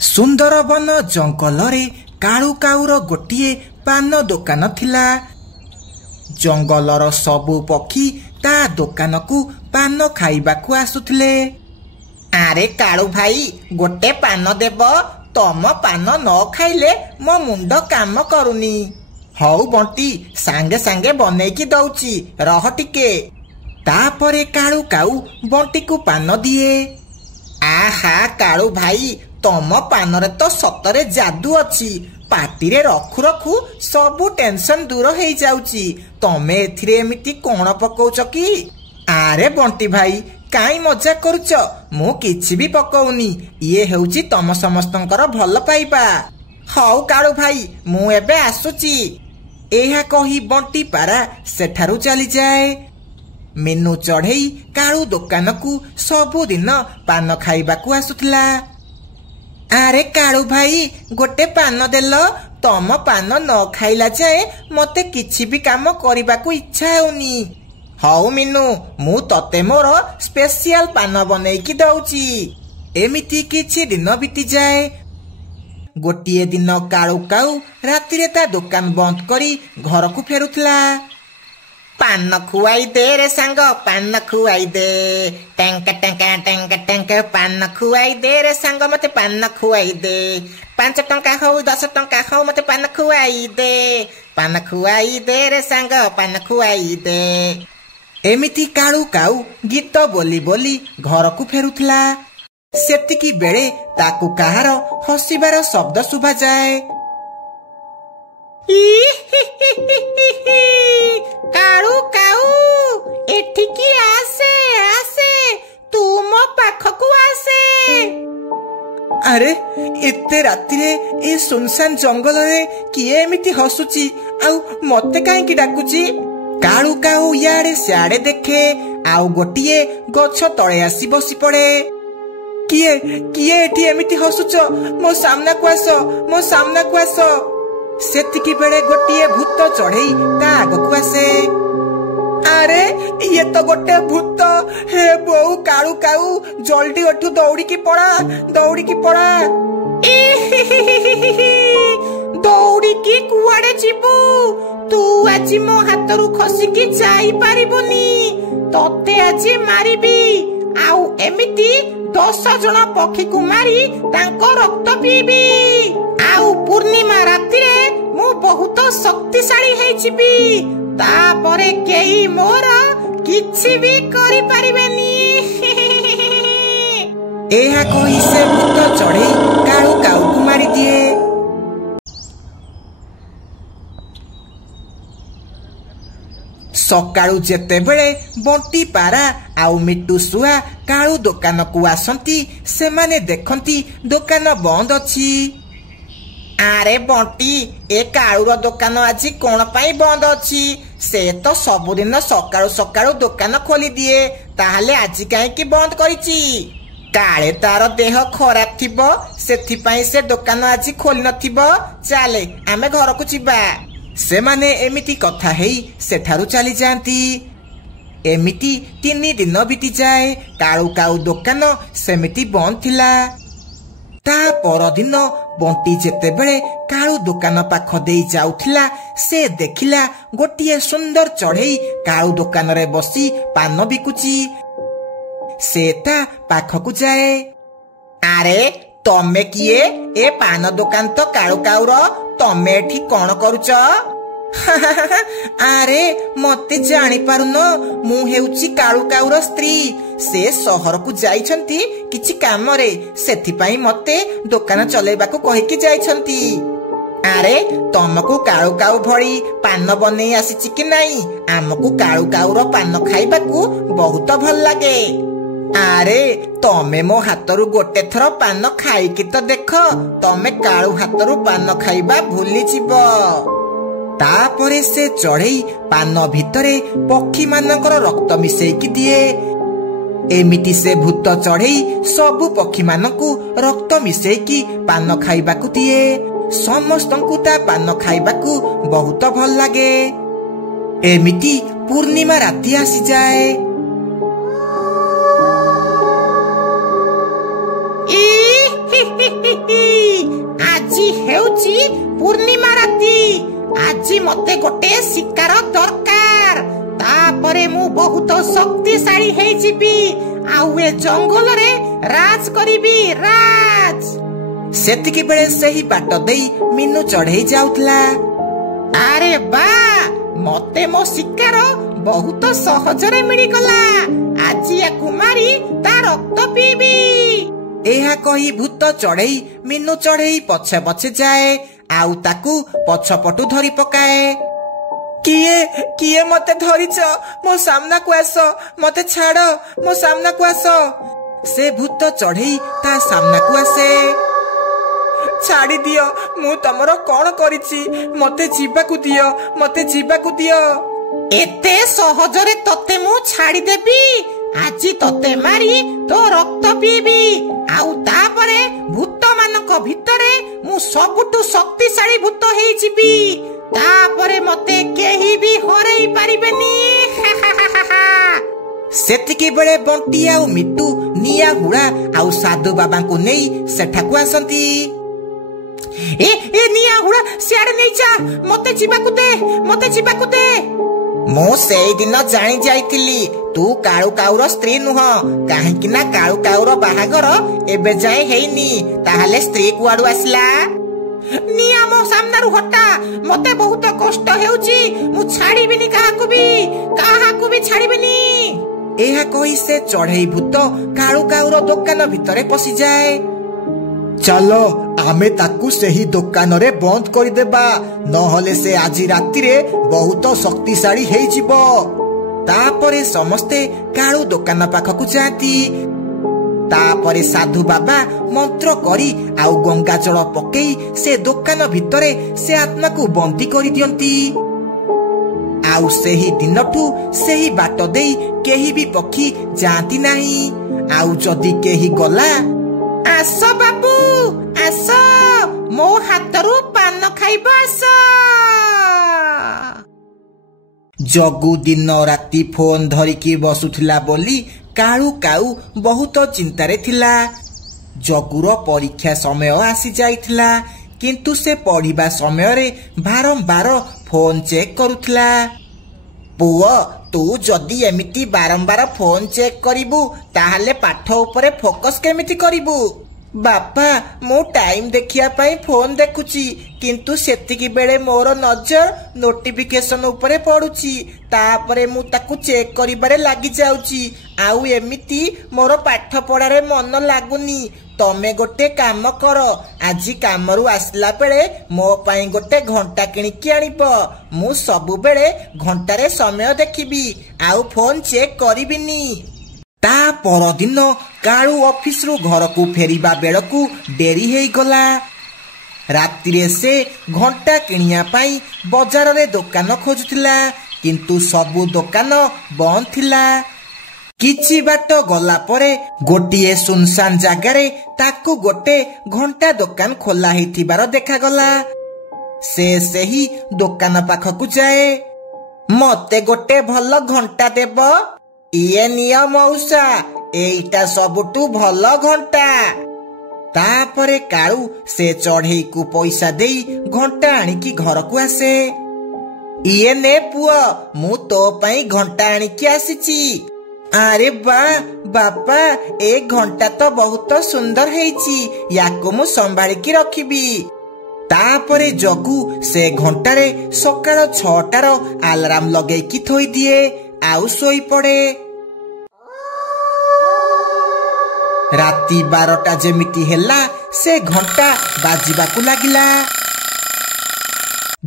ସୁନ୍ଦରବନ ଜଙ୍ଗଲରେ କାଳୁ କାଉର ଗୋଟିଏ ପାନ ଦୋକାନ ଥିଲା। ଜଙ୍ଗଲର ସବୁ ପକ୍ଷୀ ତା ଦୋକାନକୁ ପାନ ଖାଇବାକୁ ଆସୁଥିଲେ। ଆରେ କାଳୁ ଭାଇ, ଗୋଟେ ପାନ ଦେବ? ତମ ପାନ ନ ଖାଇଲେ ମୋ ମୁଣ୍ଡ କାମ କରୁନି। ହଉ ବଣ୍ଟି, ସାଙ୍ଗେ ସାଙ୍ଗେ ବନେଇକି ଦଉଛି, ରହ ଟିକେ। ତାପରେ କାଳୁ କାଉ ବଣ୍ଟିକୁ ପାନ ଦିଏ। ଆହା କାଳୁ ଭାଇ, ତମ ପାନରେ ତ ସତରେ ଯାଦୁ ଅଛି। ପାଟିରେ ରଖୁ ରଖୁ ସବୁ ଟେନସନ ଦୂର ହେଇଯାଉଛି। ତମେ ଏଥିରେ ଏମିତି କଣ ପକଉଛ କି? ଆରେ ବଣ୍ଟି ଭାଇ, କାଇଁ ମଜା କରୁଛ? ମୁଁ କିଛି ବି ପକଉନି। ଇଏ ହେଉଛି ତମ ସମସ୍ତଙ୍କର ଭଲ ପାଇବା। ହଉ କାଳୁ ଭାଇ, ମୁଁ ଏବେ ଆସୁଛି। ଏହା କହି ବଣ୍ଟି ପାରା ସେଠାରୁ ଚାଲିଯାଏ। ମିନୁ ଚଢ଼େଇ କାଳୁ ଦୋକାନକୁ ସବୁଦିନ ପାନ ଖାଇବାକୁ ଆସୁଥିଲା। ଆରେ କାଳୁ ଭାଇ, ଗୋଟେ ପାନ ଦେଲ? ତମ ପାନ ନ ଖାଇଲା ଯାଏ ମତେ କିଛି ବି କାମ କରିବାକୁ ଇଚ୍ଛା ହେଉନି। ହଉ ମିନୁ, ମୁଁ ତତେ ମୋର ସ୍ପେସିଆଲ ପାନ ବନେଇକି ଦଉଛି। ଏମିତି କିଛି ଦିନ ବିତିଯାଏ। ଗୋଟିଏ ଦିନ କାଳୁ କାଉ ରାତିରେ ତା ଦୋକାନ ବନ୍ଦ କରି ଘରକୁ ଫେରୁଥିଲା। ପାନ ଖୁଆଇ ଦେ ରେ ସାଙ୍ଗ, ପାନ ଖୁଆଇ ଦେ। ଟେଙ୍କ ଟେଙ୍କ ଟେଙ୍କ ଟେଙ୍କ ପାନ ଖୁଆଇ ଦେ ରେ ସାଙ୍ଗ, ମତେ ପାନ ଖୁଆଇ ଦେ। 5 ଟଙ୍କା ହଉ 10 ଟଙ୍କା ହଉ, ମତେ ପାନ ଖୁଆଇ ଦେ। ପାନ ଖୁଆଇ ଦେ ରେ ସାଙ୍ଗ, ପାନ ଖୁଆଇ ଦେ। ଏମିତି କାଳୁ କାଉ ଗୀତ ବୋଲି ବୋଲି ଘରକୁ ଫେରୁଥିଲା। ସେତିକି ବେଳେ ତାକୁ କାହାର ହସିବାର ଶବ୍ଦ ଶୁଭାଯାଏ। କାଳୁ କାଉ, ଏଠିକି ଆସେ ଆସେ, ତୁ ମୋ ପାଖକୁ ଆସେ। ଆରେ ଏତେ ରାତିରେ ଏ ସୁନସାନ ଜଙ୍ଗଲରେ କିଏ ଏମିତି ହସୁଛି? ଆଉ ମତେ କାହିଁକି ଡାକୁଛି? କାଳୁ କାଉ ଇଆଡେ ସିଆଡେ ଦେଖେ, ଆଉ ଗୋଟିଏ ଗଛ ତଳେ ଆସି ବସି ପଡେ। କିଏ କିଏ ଏଠି ଏମିତି ହସୁଛ? ମୋ ସାମ୍ନାକୁ ଆସ, ମୋ ସାମ୍ନାକୁ ଆସ। ସେତିକି ବେଳେ ଗୋଟିଏ ଭୂତ ଚଢ଼େଇ ତା ଆଗକୁ ଆସେ। ଆରେ ଇଏ ତ ଗୋଟେ ଭୂତ। ହେ ବୋଉ କାଳୁ କାଉ, ଜଲ୍ଦି ଏଠୁ ଦୌଡ଼ିକି ପଳା, ଦୌଡ଼ିକି ପଳା। ଦୌଡ଼ିକି କୁଆଡେ ଯିବୁ? ତୁ ଆଜି ମୋ ହାତରୁ ଖସିକି ଯାଇପାରିବୁନି। ତତେ ଆଜି ମାରିବି, ଆଉ ଏମିତି 10 ଜଣ ପକ୍ଷୀକୁ ମାରି ତାଙ୍କ ରକ୍ତ ପିଇବି। ଆଉ ପୂର୍ଣ୍ଣିମା ରାତିରେ ମୁଁ ବହୁତ ଶକ୍ତିଶାଳୀ ହେଇଯିବି। ତାପରେ କେହି ମୋର କିଛି ବି କରିପାରିବେନି। ଏହା କହି ସେ ଭୂତ ଚଢ଼େଇ କାଳୁ କାଉକୁ ମାରିଦିଏ। ସକାଳୁ ଯେତେବେଳେ ବଣ୍ଟି ପାରା ଆଉ ମିଟୁ ଶୁଆ କାଳୁ ଦୋକାନକୁ ଆସନ୍ତି, ସେମାନେ ଦେଖନ୍ତି ଦୋକାନ ବନ୍ଦ ଅଛି। ଆରେ ବଣ୍ଟି, ଏ କାଳୁର ଦୋକାନ ଆଜି କଣ ପାଇଁ ବନ୍ଦ ଅଛି? ସେ ତ ସବୁଦିନ ସକାଳୁ ସକାଳୁ ଦୋକାନ ଖୋଲିଦିଏ। ତାହେଲେ ଆଜି କାହିଁକି ବନ୍ଦ କରିଛି? କାଳେ ତାର ଦେହ ଖରାପ ଥିବ, ସେଥିପାଇଁ ସେ ଦୋକାନ ଆଜି ଖୋଲି ନଥିବ। ଚାଲେ ଆମେ ଘରକୁ ଯିବା। ସେମାନେ ଏମିତି କଥା ହେଇ ସେଠାରୁ ଚାଲିଯାଆନ୍ତି। ଏମିତି 3 ଦିନ ବିତିଯାଏ। କାଳୁ କାଉ ଦୋକାନ ସେମିତି ବନ୍ଦ ଥିଲା। ତା ପରଦିନ ବଣ୍ଟି ଯେତେବେଳେ କାଳୁ ଦୋକାନ ପାଖ ଦେଇ ଯାଉଥିଲା, ସେ ଦେଖିଲା ଗୋଟିଏ ସୁନ୍ଦର ଚଢ଼େଇ କାଳୁ ଦୋକାନରେ ବସି ପାନ ବିକୁଛି। ସେ ତା ପାଖକୁ ଯାଏ। ଆରେ ତମେ କିଏ? ଏ ପାନ ଦୋକାନ ତ କାଳୁ କାଉର। ତମେ ଏଠି କଣ କରୁଛ? ଆରେ ମତେ ଜାଣିପାରୁନ? ମୁଁ ହେଉଛି କାଳୁ କାଉର ସ୍ତ୍ରୀ। ସେ ସହରକୁ ଯାଇଛନ୍ତି କିଛି କାମରେ, ସେଥିପାଇଁ ମତେ ଦୋକାନ ଚଲେଇବାକୁ କହିକି ଯାଇଛନ୍ତି। ଆରେ ତମକୁ କାଳୁ କାଉ ଭଳି ପାନ ବନେଇ ଆସିଛି କି ନାଇଁ? ଆମକୁ କାଳୁ କାଉର ପାନ ଖାଇବାକୁ ବହୁତ ଭଲ ଲାଗେ। ଆରେ ତମେ ମୋ ହାତରୁ ଗୋଟେ ଥର ପାନ ଖାଇକି ତ ଦେଖ, ତମେ କାଳୁ ହାତରୁ ପାନ ଖାଇବା ଭୁଲିଯିବ। ତାପରେ ସେ ଚଢ଼େଇ ପାନ ଭିତରେ ପକ୍ଷୀ ମାନଙ୍କର ରକ୍ତ ମିଶେଇକି ଦିଏ। ଏମିତି ସେ ଭୂତ ଚଢ଼େଇ ସବୁ ପକ୍ଷୀ ମାନଙ୍କୁ ରକ୍ତ ମିଶେଇକି ପାନ ଖାଇବାକୁ ଦିଏ। ସମସ୍ତଙ୍କୁ ତା ପାନ ଖାଇବାକୁ ବହୁତ ଭଲ ଲାଗେ। ଏମିତି ପୂର୍ଣ୍ଣିମା ରାତି ଆସିଯାଏ। हेउची पूर्णिमा राती आजी मते गोटे शिकार दरकार तापरे मु बहुत शक्तिशाली हेई जिबी आउ ए जंगल रे राज करिबी राज। सेतिकी बेले सही बाट देई मिनु चढ़ई जाउतला। अरे बा मते मो शिकार बहुत सहजरे मिली गला आजी या कुमारी ता रक्त पीबी। एहा कही भूत चढ़ई मिनु चढ़ई पछे पछे जाए आउ ताकू पछपटू धरी पकाए। किए किए मते धरिच मो सामना को आस मते छाड़ मो सामना को आस। से भूत चढ़ई ता सामना को आसे। छाड़ी दियो मु तमरो कोन करिछि मते जीवाकू दियो मते जीवाकू दियो। एते सहजरे तते मु छाड़ी देबी आजी तते मारी तो रक्त पीबी आउ तापरे भूत मानक भितरे मु सबुटु शक्तिशाली भूत हेई जिबी तापरे मते केही भी हरेई पारिबेनी। सेतिकी बेले बंटी आउ मिट्टू निया हुड़ा आउ साधु बाबा को नेई सेठाकू आसंती। ए निया हुड़ा सियाड़े नहीं जा मते जीवाकू दे मते जीवाकू दे। मो सेई दिन जानी जाइतिली तू काळू काउर स्त्री नुह काहेकि ना काळू काउर बाहागर एबे जाय हेइनी ताहाले स्त्री कुआडू आसला। निया मो सामनारु हटा मते बहुत कष्ट हेउची मु छाड़ीबिनी काहाकू भी छाड़ीबिनी। एहा कहि से चढ़ई भूत काळू काउर दुकान भितरे पसी जाए। चलो आमे ताकू सेही दुकान रे बंद कर देबा नहले से आज राति रे बहुत शक्तिशाली हेई जिवो। तापरे समस्ते काळू दुकान पाखकू जाती। तापरे साधु बाबा मंत्र करी आउ गंगा जल पकेई से दुकान भितरे से आत्मा को बंदी करी दियंती। आउ सेही दिनठू सेही बाट देई केही भी पक्षी जाती नाही। आउ जदी केही गला आस बाबू आस मो हातरू पान खाइब आस। जगू दिन राति फोन धरिकी बसुथिला बोली काळू काऊ बहुत चिंतारे थिला। जगूर परीक्षा समय आसी जाइथिला किंतु से पढ़िबा समय रे बारंबार फोन चेक करुथिला। पुओ तू जदी एमिति बारंबार फोन चेक करिबू ताहाले पाठ उपरे फोकस केमिति करिबू। बापा मु टाइम देखिया पाई फोन देखुची किंतु सेतिकी बेले मोर नजर नोटिफिकेशन उपरे पडुची तापरे मु ताकू चेक करिबारे लागि जाउची आउ एमिति मोर पाठ पढारे मन लागुनी। तमे गोटे काम कर आजी कामरू आसला बेले मो पाई गोटे घंटा किणिकी आनिब मु सबु बेले घंटारे समय देखिबी आउ फोन चेक करिबिनी। ता परदिन काळू ऑफिस रु घर को फेरिबा बेलकू डेरी हेई गला। रातिरे से घंटा किनिया पाई बाजार रे दुकान खोजुथिला किंतु सबु दुकान बंद थिला। किछि बाट गला परे गोटिए सुनसान जागारे ताकू गोटे घंटा दुकान खोला हेथिबार देखा गला। से सेही दुकान पाखकू जाए। मते गोटे भल घंटा देब। इए निया मौसा एइटा सबुटू भल घंटा। तापरे काळू से चढ़ई को पैसा देई घंटा आनिकी घर को आसे। इए ने पुआ मु तो पाई घंटा आनिकी आसीची। अरे बा बापा एक घंटा तो बहुत सुंदर हेइची याको मु संभाळिकी रखिबी। तापरे जगू से घंटारे सकाळ 6टार अलार्म लगेकी थोई दिए आउ सोई पड़े। राति 12टा जेमिति हेला से घंटा बाजिबाकू लागिला।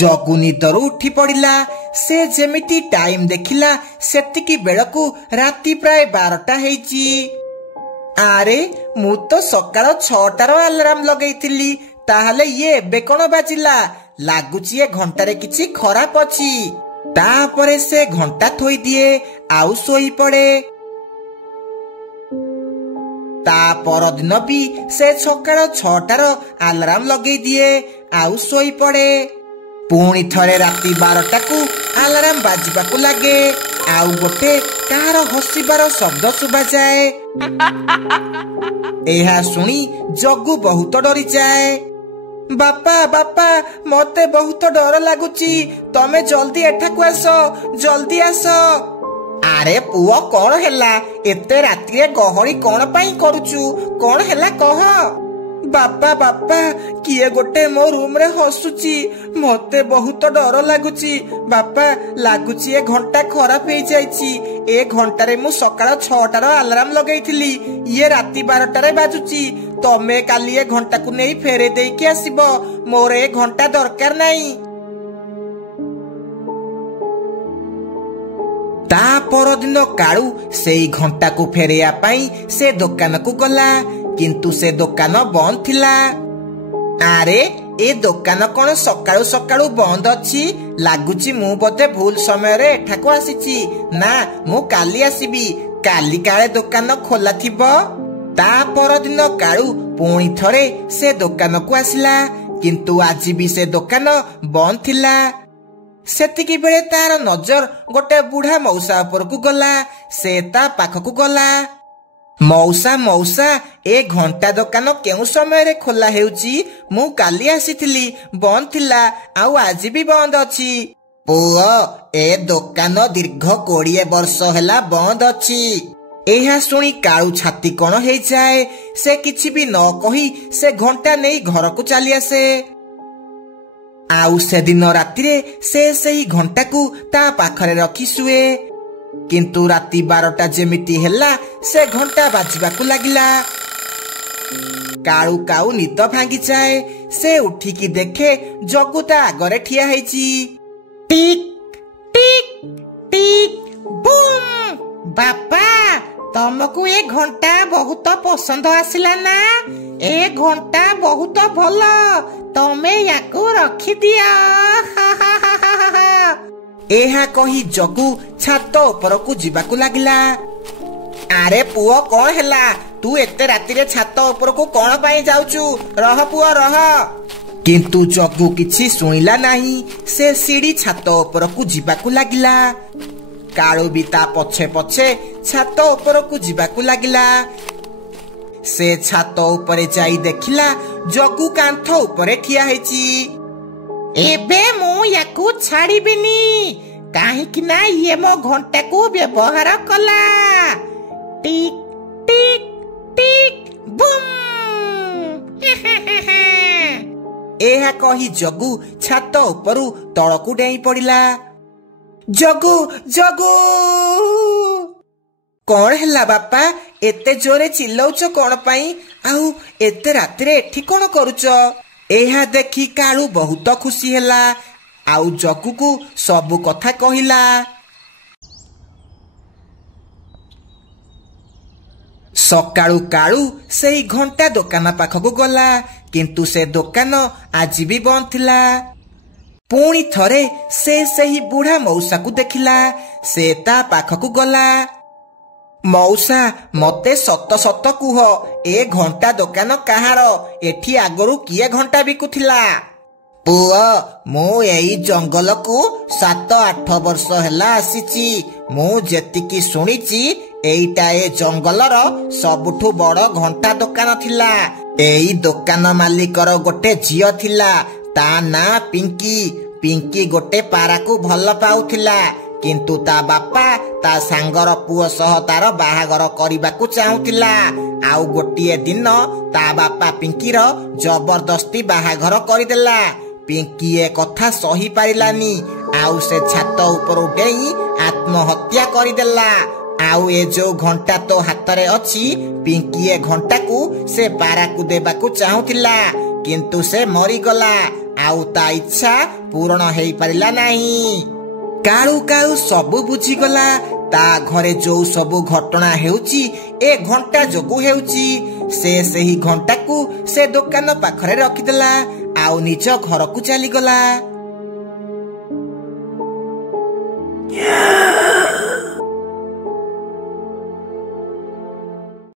जगू निदरू उठी पड़िला। से जेमिति टाइम देखिला सेतिकी बेलकू राति प्राय 12टा हेइची। आरे मु तो सकाळ 6टार अलार्म लगेइथिली ताहाले ये एबे कोन बाजिला लागुची ए घंटारे किछि खराब अछि। तापरे से घंटा थोई दिए आउ सोई पड़े। ता परदिन भी से सकाळ 6टार अलार्म लगेई दिए आउ सोई पड़े। पुणी थरे राति 12टा को अलार्म बाजिबाकू लागे आउ गोटे कार हसिबार शब्द सुबा जाए। एहा सुनी जगू बहुत डरी जाए। बापा बापा मते बहुत डर लगुची तमे जल्दी एठाकू आस जल्दी आस। अरे पुओ कौन हैला एते रातिरे गहरी कौन पाई करूचु कौन हैला कह। बापा बापा किए गोटे मो रूम रे हसुची मते बहुत डर लगुची बापा लगुची ए घंटा खराब हो जाइची ए घंटारे मु सकाळ 6टार अलार्म लगैथिली ये राति 12टारे बाजुची तमे काली ए घंटा को नहीं फेरे देई के आसीबो मोर ए घंटा दरकार नाही। ता परदिन काळू सेई घंटा को फेरिया पाई से दुकान को गला किंतु से दुकान बंद थिला। अरे ए दुकान कौन सकाळू सकाळू बंद अछि लागुची मु बोधे भूल समय रे एठाको आसीची ना मु काली आसीबी काली काळे दुकान खोला थिबो। ता परदिन काळू पुणी थरे से दुकान को आसिला किंतु आज भी से दुकान बंद थिला। सेतिकी बेले तार नजर गोटे बुढ़ा मौसा ऊपर को गला से ता पाख को गला। मौसा मौसा ए घंटा दुकान केउ समय रे खोला हेउची मु काली आसीथिली बंद थिला आउ आज भी बंद अछि। पुओ ए दुकान दीर्घ 20 वर्ष हैला बंद अछि। एहा सुनी काळू छाती कोन हे जाए से किछि भी न कही से घंटा नहीं घर को चली आसे। आउ से दिन रातिरे से सही घंटा को ता पाखरे रखी सुए किंतु राति 12टा जेमिति हैला से घंटा बाजिबा को लागिला। काळू काऊ निद भांगी जाए से उठी की देखे जग्गू ता आगरे ठिया हेची। टिक टिक टिक बूम। बापा तमको ए घंटा बहुत पसंद आसिला ना ए घंटा बहुत भलो तमे याको रखी दिया। एहा कही जग्गू छात ऊपर को जीवाकू लागिला। अरे पुओ कौन हैला तू एते राति रे छात ऊपर को कौन पाई जाउचू रह पुओ रह। किंतु जग्गू किछि सुनिला नाही से सीढ़ी छात ऊपर को जीवाकू लागिला। काळू भी ता पछे पछे छात ऊपर को जीवाकू लागिला। से छात ऊपर जाई देखिला जग्गू कांथ ऊपर ठिया हेची। एबे मु याकू छाड़ीबिनी काहेकि ना ये मो घंटा को व्यवहार कला। टिक टिक टिक बूम। एहा कही जग्गू छात ऊपरू तळकू डेई पड़िला। जग्गू जग्गू कौन हैला बापा एते जोरे चिल्लौच कौन पाई आउ एते रातिरे एठी कौन करूच। एहा देखी काळू बहुत खुशी हैला आउ जग्गू को सब कथा कहिला। सकाळू काळू सेही घंटा दुकान पाखको गला किंतु से दुकान आज भी बंद थिला। पुणी थरे से सेही बुढ़ा मौसा को देखिला से ता पाखको गला। मौसा मते सत सत कुह ए घंटा दुकान कहार एठी आगरू किए घंटा बिकुथिला। पुओ मु एई जंगल को 7-8 वर्ष हैला आसीची मु जेतिकी सुनिची एईटा ए जंगलर सबुठु बड़ घंटा दुकान थिला। एई दुकान मालिकर गोटे झियो थिला ता ना पिंकी। पिंकी गोटे पारा को भल पाउथिला किंतु ता बापा ता सांगर पुओ सह तार बाहागर करिबाकू चाहुथिला। आउ गोटिए दिन ता बापा पिंकीर जबरदस्ती बाहागर करिदेला। पिंकी ए कथा सही पारिलानी आउ से छात ऊपर डेई आत्महत्या करिदेला। आउ ए जो घंटा तो हाथ रे अछि पिंकी ए घंटा को से पारा को देबाकू चाहुथिला किंतु से मरी गला आउ ता इच्छा पूर्ण हेई पारिला नाही। काळू काळू सब बुझी गला ता घरे जो सब घटना हेउची ए घंटा जोगु हेउची। से सही घंटा को से दुकान पाखरे रखिदेला आउ निज घर को चली गला।